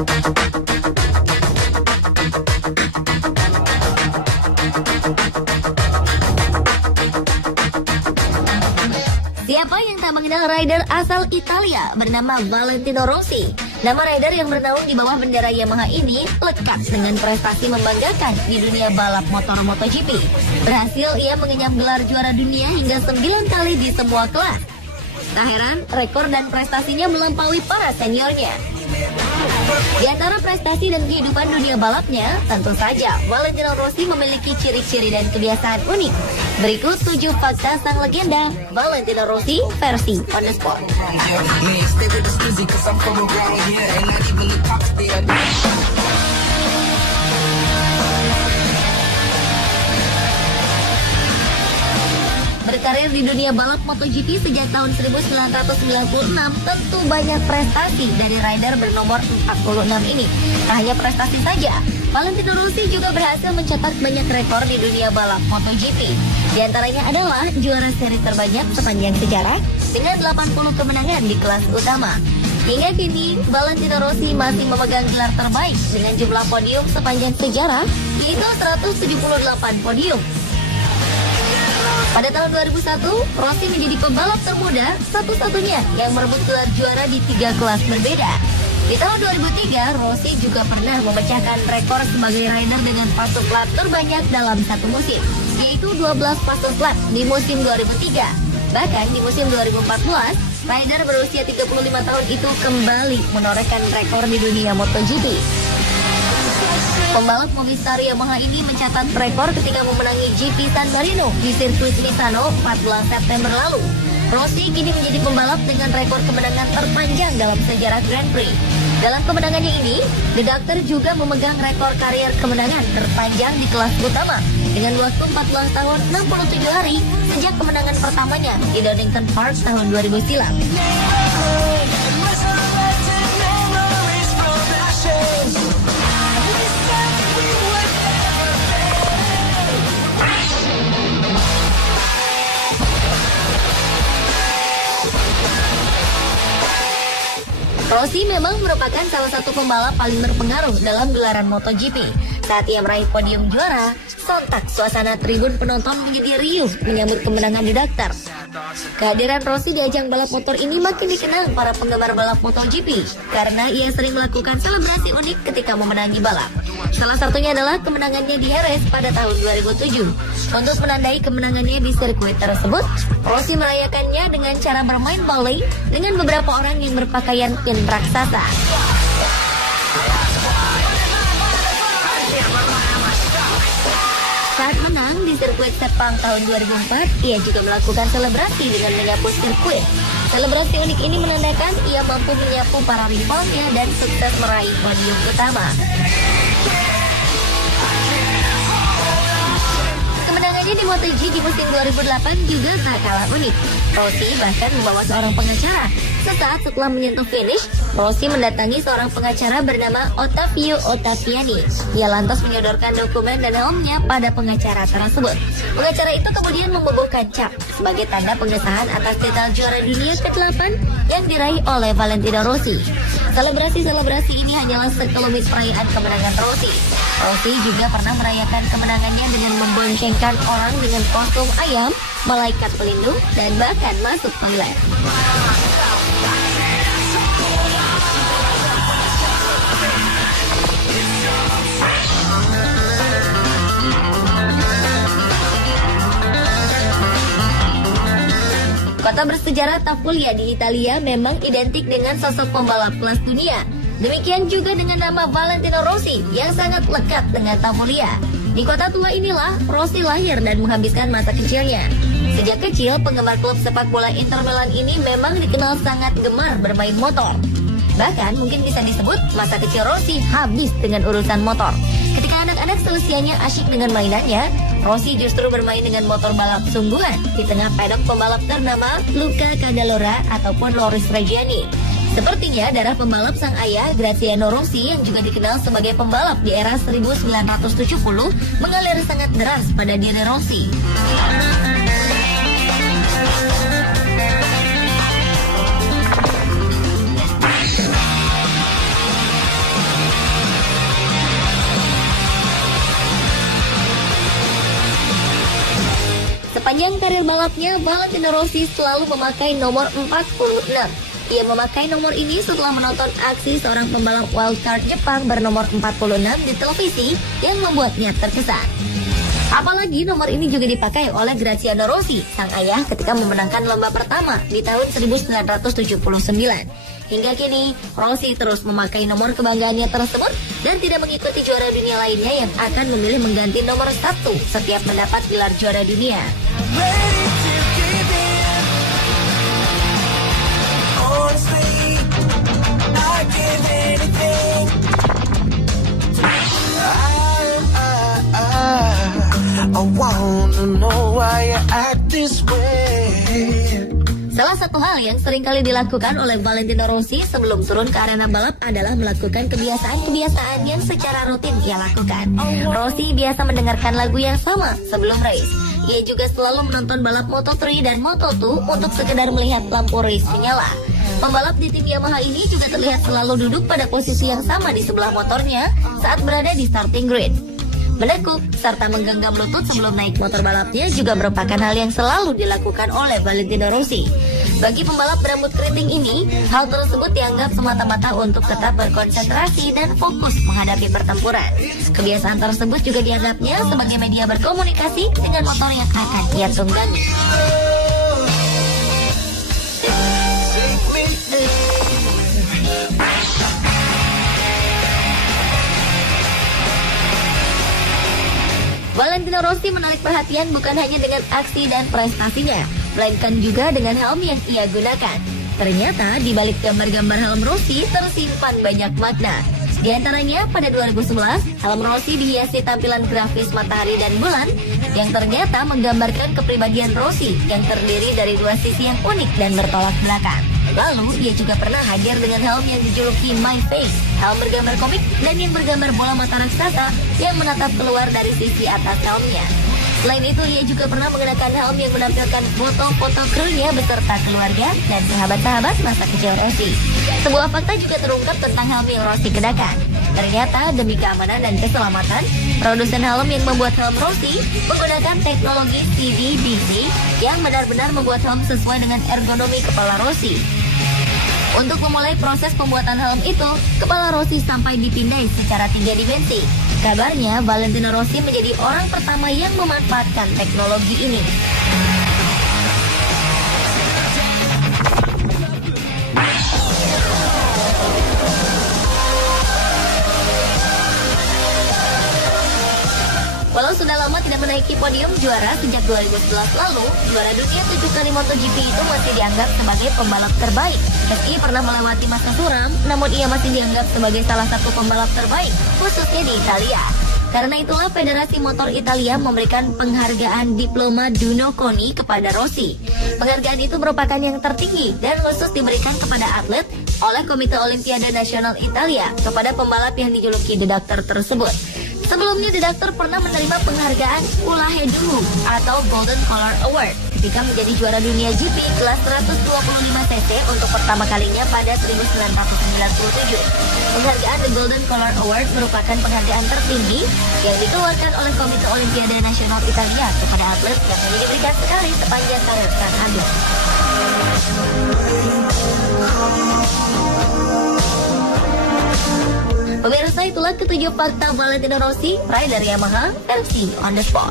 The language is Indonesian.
Siapa yang tak mengenal rider asal Italia bernama Valentino Rossi? Nama rider yang bernaung di bawah bendera Yamaha ini lekat dengan prestasi membanggakan di dunia balap motor MotoGP. Berhasil ia mengenyam gelar juara dunia hingga 9 kali di semua kelas. Tak heran, rekor dan prestasinya melampaui para seniornya. Di antara prestasi dan kehidupan dunia balapnya, tentu saja Valentino Rossi memiliki ciri-ciri dan kebiasaan unik. Berikut 7 fakta sang legenda Valentino Rossi versi On The Spot. Berkarir di dunia balap MotoGP sejak tahun 1996, tentu banyak prestasi dari rider bernomor 46 ini. Tak hanya prestasi saja, Valentino Rossi juga berhasil mencetak banyak rekor di dunia balap MotoGP. Di antaranya adalah juara seri terbanyak sepanjang sejarah dengan 80 kemenangan di kelas utama. Hingga kini, Valentino Rossi masih memegang gelar terbaik dengan jumlah podium sepanjang sejarah, yaitu 178 podium. Pada tahun 2001, Rossi menjadi pembalap termuda satu-satunya yang merebut gelar juara di 3 kelas berbeda. Di tahun 2003, Rossi juga pernah memecahkan rekor sebagai rider dengan pasus lap terbanyak dalam satu musim, yaitu 12 pasus lap di musim 2003. Bahkan di musim 2014, rider berusia 35 tahun itu kembali menorehkan rekor di dunia MotoGP. Pembalap Movistar Yamaha ini mencatat rekor ketika memenangi GP San Marino di sirkuit Misano 14 September lalu. Rossi kini menjadi pembalap dengan rekor kemenangan terpanjang dalam sejarah Grand Prix. Dalam kemenangannya ini, The Doctor juga memegang rekor karier kemenangan terpanjang di kelas utama dengan waktu 14 tahun 67 hari sejak kemenangan pertamanya di Donington Park tahun 2000 silam. Rossi memang merupakan salah satu pembalap paling berpengaruh dalam gelaran MotoGP. Saat ia meraih podium juara, sontak suasana tribun penonton menjadi riuh menyambut kemenangan The Doctor. Kehadiran Rossi di ajang balap motor ini makin dikenal para penggemar balap MotoGP karena ia sering melakukan selebrasi unik ketika memenangi balap. Salah satunya adalah kemenangannya di Jerez pada tahun 2007. Untuk menandai kemenangannya di sirkuit tersebut, Rossi merayakannya dengan cara bermain bowling dengan beberapa orang yang berpakaian pin raksasa. Saat menang di sirkuit Sepang tahun 2004, ia juga melakukan selebrasi dengan menyapu sirkuit. Selebrasi unik ini menandakan ia mampu menyapu para rivalnya dan sukses meraih podium utama. Kemenangannya di MotoGP di musim 2008 juga tak kalah unik. Rossi bahkan membawa seorang pengacara. Sesaat setelah menyentuh finish, Rossi mendatangi seorang pengacara bernama Ottavio Ottaviani. Ia lantas menyodorkan dokumen dan helmnya pada pengacara tersebut. Pengacara itu kemudian membubuhkan cap sebagai tanda pengesahan atas titel juara dunia ke-8 yang diraih oleh Valentino Rossi. Selebrasi-selebrasi ini hanyalah sekelumit perayaan kemenangan Rossi. Rossi juga pernah merayakan kemenangannya dengan memboncengkan orang dengan kostum ayam, malaikat pelindung, dan bahkan masuk toilet. Kota bersejarah Tafulia di Italia memang identik dengan sosok pembalap kelas dunia. Demikian juga dengan nama Valentino Rossi yang sangat lekat dengan Tafulia. Di kota tua inilah Rossi lahir dan menghabiskan masa kecilnya. Sejak kecil, penggemar klub sepak bola Inter Milan ini memang dikenal sangat gemar bermain motor. Bahkan mungkin bisa disebut masa kecil Rossi habis dengan urusan motor. Ketika anak-anak seusianya asyik dengan mainannya, Rossi justru bermain dengan motor balap sungguhan di tengah pedok pembalap ternama Luca Cadalora ataupun Loris Reggiani. Sepertinya darah pembalap sang ayah, Graziano Rossi, yang juga dikenal sebagai pembalap di era 1970, mengalir sangat deras pada diri Rossi. Sepanjang karir balapnya, Valentino Rossi selalu memakai nomor 46. Ia memakai nomor ini setelah menonton aksi seorang pembalap wildcard Jepang bernomor 46 di televisi yang membuatnya terkesan. Apalagi nomor ini juga dipakai oleh Graziano Rossi, sang ayah ketika memenangkan lomba pertama di tahun 1979. Hingga kini, Rossi terus memakai nomor kebanggaannya tersebut dan tidak mengikuti juara dunia lainnya yang akan memilih mengganti nomor 1 setiap mendapat gelar juara dunia. Salah satu hal yang sering kali dilakukan oleh Valentino Rossi sebelum turun ke arena balap adalah melakukan kebiasaan-kebiasaan yang secara rutin ia lakukan. Rossi biasa mendengarkan lagu yang sama sebelum race. Ia juga selalu menonton balap Moto3 dan Moto2 untuk sekedar melihat lampu race menyala. Pembalap di tim Yamaha ini juga terlihat selalu duduk pada posisi yang sama di sebelah motornya saat berada di starting grid. Menekuk serta menggenggam lutut sebelum naik motor balapnya juga merupakan hal yang selalu dilakukan oleh Valentino Rossi. Bagi pembalap berambut keriting ini, hal tersebut dianggap semata-mata untuk tetap berkonsentrasi dan fokus menghadapi pertempuran. Kebiasaan tersebut juga dianggapnya sebagai media berkomunikasi dengan motor yang akan ia tunggangi. Valentino Rossi menarik perhatian bukan hanya dengan aksi dan prestasinya, melainkan juga dengan helm yang ia gunakan. Ternyata di balik gambar-gambar helm Rossi tersimpan banyak makna. Di antaranya pada 2011, helm Rossi dihiasi tampilan grafis matahari dan bulan yang ternyata menggambarkan kepribadian Rossi yang terdiri dari dua sisi yang unik dan bertolak belakang. Lalu, ia juga pernah hadir dengan helm yang dijuluki My Face, helm bergambar komik dan yang bergambar bola mata raksasa yang menatap keluar dari sisi atas helmnya. Selain itu, ia juga pernah mengenakan helm yang menampilkan foto-foto krunya beserta keluarga dan sahabat-sahabat masa kecil Rossi. Sebuah fakta juga terungkap tentang helm yang Rossi kenakan. Ternyata, demi keamanan dan keselamatan, produsen helm yang membuat helm Rossi menggunakan teknologi CDBC yang benar-benar membuat helm sesuai dengan ergonomi kepala Rossi. Untuk memulai proses pembuatan helm itu, kepala Rossi sampai dipindai secara 3 dimensi. Kabarnya, Valentino Rossi menjadi orang pertama yang memanfaatkan teknologi ini. Walau sudah lama tidak menaiki podium juara sejak 2011 lalu, juara dunia 7 kali MotoGP itu masih dianggap sebagai pembalap terbaik. Meski pernah melewati masa suram, namun ia masih dianggap sebagai salah satu pembalap terbaik, khususnya di Italia. Karena itulah Federasi Motor Italia memberikan penghargaan Diploma Duno Coni kepada Rossi. Penghargaan itu merupakan yang tertinggi dan khusus diberikan kepada atlet oleh Komite Olimpiade Nasional Italia kepada pembalap yang dijuluki The Doctor tersebut. Sebelumnya, The Doctor pernah menerima penghargaan Ulahedu atau Golden Collar Award ketika menjadi juara dunia GP kelas 125cc untuk pertama kalinya pada 1997. Penghargaan The Golden Collar Award merupakan penghargaan tertinggi yang dikeluarkan oleh Komite Olimpiade Nasional Italia kepada atlet yang hanya diberikan sekali sepanjang karir sang atlet. Pemirsa, itulah ketujuh fakta Valentino Rossi, rider Yamaha versi On The Spot.